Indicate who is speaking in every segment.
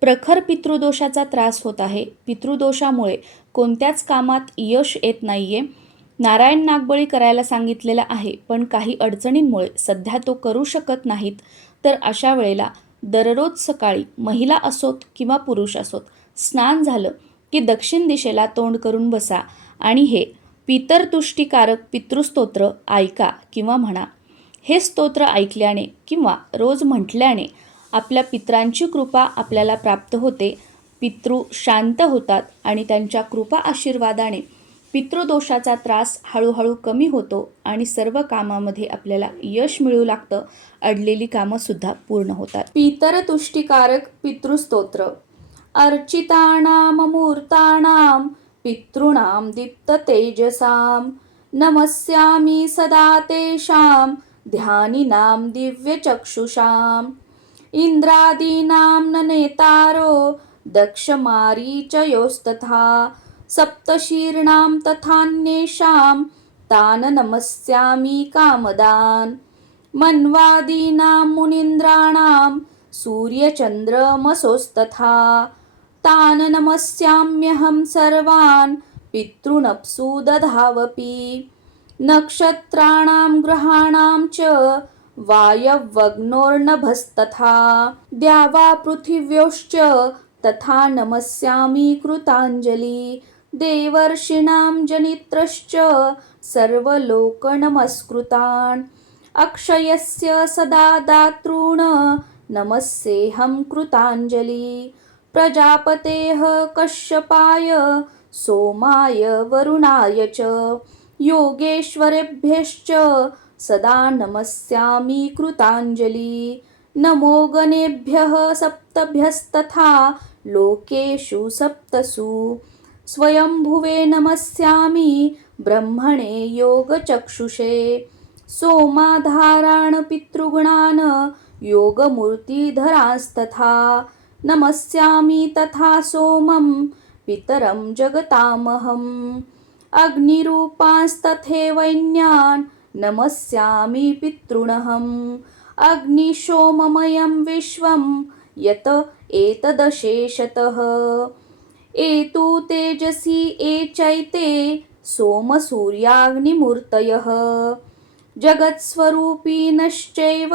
Speaker 1: प्रखर पितृदोषाचा त्रास होत आहे पितृदोषामुळे कोणत्याच कामात यश येत नाहीये नारायण नागबळी करायला सांगितलेलं आहे पण काही अडचणींमुळे सध्या तो करू शकत नाहीत तर अशा वेळेला दररोज सकाळी महिला असोत किंवा पुरुष असोत स्नान झालं की दक्षिण दिशेला तोंड करून बसा आणि हे पितरतुष्टीकारक पितृस्तोत्र ऐका किंवा म्हणा हे स्तोत्र ऐकल्याने किंवा रोज म्हटल्याने आपल्या पित्रांची कृपा आपल्याला प्राप्त होते पितृ शांत होतात आणि त्यांच्या कृपा आशीर्वादाने पितृदोषाचा त्रास हळूहळू कमी होतो आणि सर्व कामामध्ये आपल्याला यश मिळू लागतं अडलेली कामंसुद्धा पूर्ण होतात
Speaker 2: पितरतुष्टिकारक पितृस्तोत्र अर्चितानाम मूर्तानाम पितृणाम दीप्त तेजसाम नमस्यामी सदा तेषाम दिव्य दिव्यचक्षुषाम इन्द्रादीनां न नेतारो दक्षमारीचयोस्तथा सप्तशीर्णां तथान्येषां तान नमस्यामि कामदान् मन्वादीनां मुनीन्द्राणां सूर्यचन्द्रमसोस्तथा तान नमस्याम्यहं सर्वान् पितॄनप्सु दधावपि नक्षत्राणां ग्रहाणां च वायवग्नोर्नभस्तथा द्यावा पृथिव्योश्च तथा नमस्यामी कृतांजली देवर्षिणां जनित्रश्च सर्वलोकनमस्कृतान् अक्षयस्य सदा दातॄण नमस्येऽहं कृताञ्जलि प्रजापतेः कश्यपाय सोमाय वरुणाय च योगेश्वरेभ्यश्च सदा नमस्यामि कृतांजली नमो गणेभ्यः सप्तभ्यस्तथा लोकेषु सप्तसु स्वयंभुवे नमस्यामि ब्रह्मणे योगचक्षुषे सोमाधाराण पितृगुणान् योगमूर्तिधरांस्तथा नमस्यामि तथा सोमं पितरं जगतामहम् वैन्यान् नमस्यामि पितृणहम् अग्निशोममयं विश्वं यत एतदशेषतः एतु तेजसी ए चैते सोमसूर्याग्निमूर्तयः जगत्स्वरूपिणश्चैव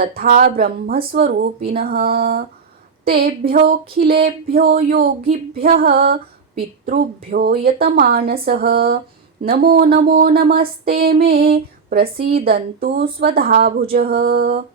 Speaker 2: तथा ब्रह्मस्वरूपिणः तेभ्योऽखिलेभ्यो योगिभ्यः पितृभ्यो यतमानसः नमो नमो नमस्ते मे प्रसीदन्तु स्वधा